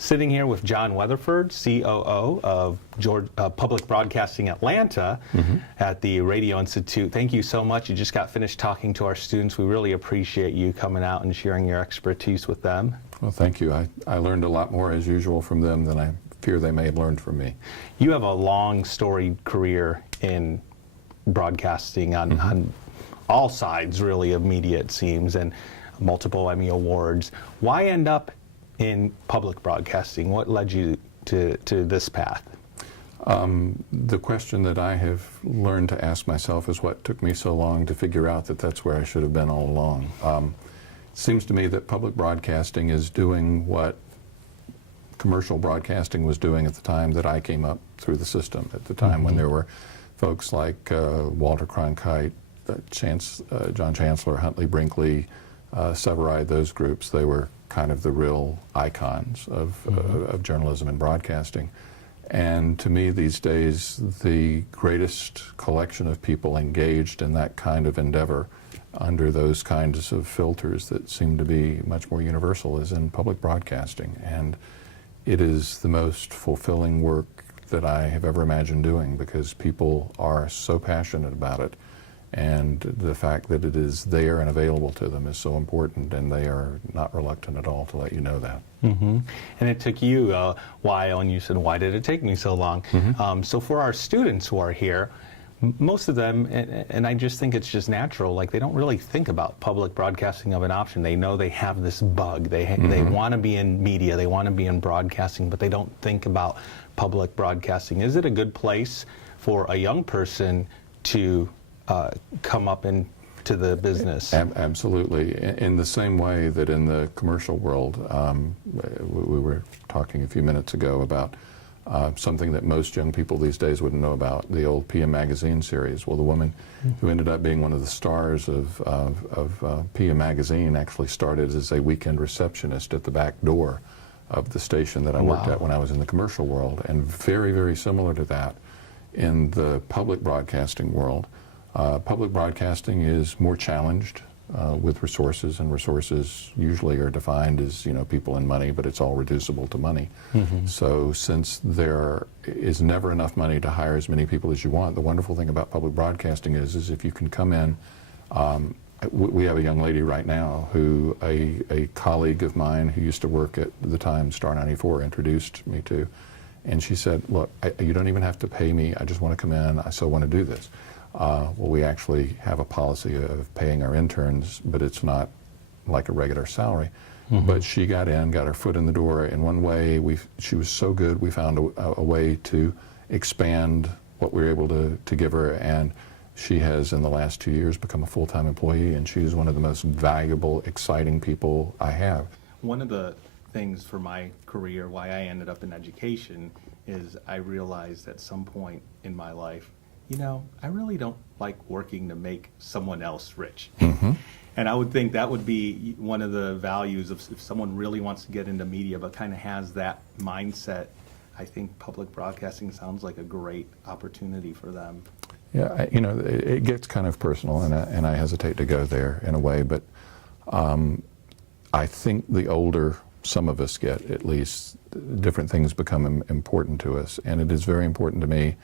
Sitting here with John Weatherford, COO of Public Broadcasting Atlanta at the Radio Institute. Thank you so much. You just got finished talking to our students. We really appreciate you coming out and sharing your expertise with them. Well, thank you. I learned a lot more, as usual, from them than I fear they may have learned from me. You have a long, storied career in broadcasting on all sides, really, of media, it seems, and multiple Emmy Awards. Why end up in public broadcasting? What led you to this path? The question that I have learned to ask myself is what took me so long to figure out that that's where I should have been all along. It seems to me that public broadcasting is doing what commercial broadcasting was doing at the time that I came up through the system, at the time when there were folks like Walter Cronkite, John Chancellor, Huntley Brinkley, Severide, those groups. They were kind of the real icons of journalism and broadcasting. And to me these days, the greatest collection of people engaged in that kind of endeavor under those kinds of filters that seem to be much more universal is in public broadcasting. And it is the most fulfilling work that I have ever imagined doing, because people are so passionate about it. And the fact that it is there and available to them is so important, and they are not reluctant at all to let you know that. And it took you a while, and you said, why did it take me so long? So for our students who are here, most of them, and I just think it's just natural, like they don't really think about public broadcasting of an option. They know they have this bug. They want to be in media, they want to be in broadcasting, but they don't think about public broadcasting. Is it a good place for a young person to come up into the business? Absolutely. In the same way that in the commercial world, we were talking a few minutes ago about something that most young people these days wouldn't know about, the old PM Magazine series. Well, the woman who ended up being one of the stars of PM Magazine actually started as a weekend receptionist at the back door of the station that I worked at when I was in the commercial world. And very, very similar to that in the public broadcasting world. Public broadcasting is more challenged with resources, and resources usually are defined as, people and money, but it's all reducible to money. So since there is never enough money to hire as many people as you want, the wonderful thing about public broadcasting is if you can come in, we have a young lady right now who a colleague of mine who used to work at the time Star 94 introduced me to, and she said, look, you don't even have to pay me, I just want to come in, I so want to do this. Well, we actually have a policy of paying our interns, but it's not like a regular salary. But she got in, got her foot in the door. In one way, she was so good, we found a way to expand what we were able to give her, and she has, in the last 2 years, become a full-time employee, and she's one of the most valuable, exciting people I have. One of the things for my career, why I ended up in education, is I realized at some point in my life, I really don't like working to make someone else rich. And I would think that would be one of the values of if someone really wants to get into media but kind of has that mindset. I think public broadcasting sounds like a great opportunity for them. Yeah, it gets kind of personal, and I hesitate to go there in a way, but I think the older some of us get, at least, different things become important to us, and it is very important to me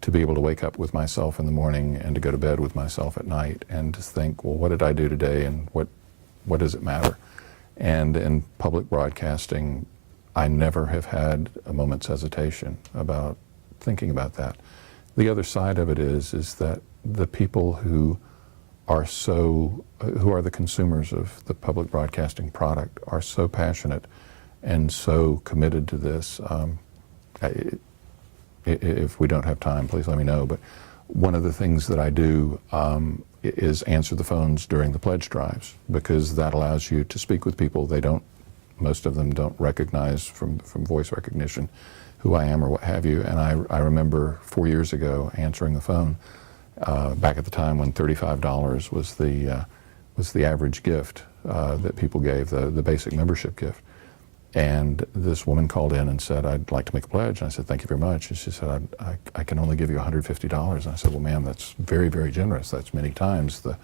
to be able to wake up with myself in the morning and to go to bed with myself at night and to think, well, what did I do today, and what does it matter? And in public broadcasting, I never have had a moment's hesitation about thinking about that. The other side of it is that the people who are the consumers of the public broadcasting product are so passionate and so committed to this. If we don't have time, please let me know. But one of the things that I do is answer the phones during the pledge drives, because that allows you to speak with people. Most of them don't recognize from voice recognition who I am or what have you. And I remember 4 years ago answering the phone back at the time when $35 was the average gift that people gave, the basic membership gift. And this woman called in and said, I'd like to make a pledge. And I said, thank you very much. And she said, I can only give you $150. And I said, well, ma'am, that's very, very generous. That's many times the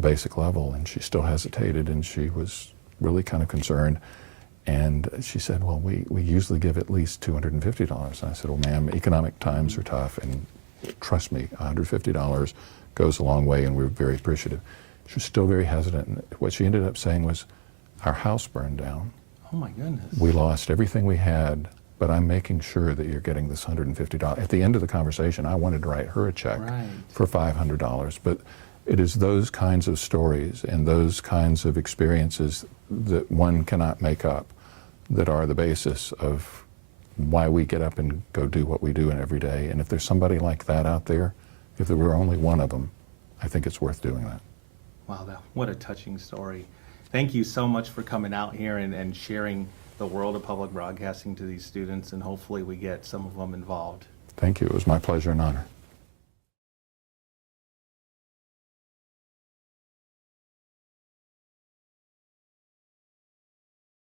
basic level. And she still hesitated, and she was really kind of concerned. And she said, well, we usually give at least $250. And I said, well, ma'am, economic times are tough, and trust me, $150 goes a long way, and we're very appreciative. She was still very hesitant. And what she ended up saying was, our house burned down. Oh my goodness. We lost everything we had, but I'm making sure that you're getting this $150. At the end of the conversation, I wanted to write her a check for $500. But it is those kinds of stories and those kinds of experiences that one cannot make up that are the basis of why we get up and go do what we do in every day. And if there's somebody like that out there, if there were only one of them, I think it's worth doing that. Wow, what a touching story. Thank you so much for coming out here and sharing the world of public broadcasting to these students, and hopefully we get some of them involved. Thank you. It was my pleasure and honor.